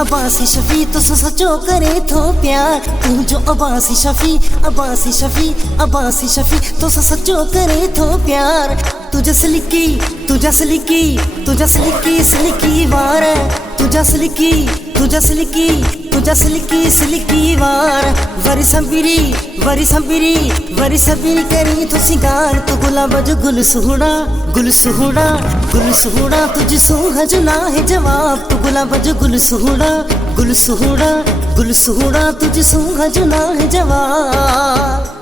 अब्बासी शफी तो सचो करे थो प्यार। तू जो अब्बासी शफी तो सचो करे थो प्यार। तुझा सिल्की वार, तुझा सिल्की वार। वरी संबिरी करी तो सिंगार। तू गुलाब जो गुल सुहड़ा तुझ सूहज ना है जवाब। तू गुलाब जो गुल सुहड़ा तुझ सूहज ना है जवाब।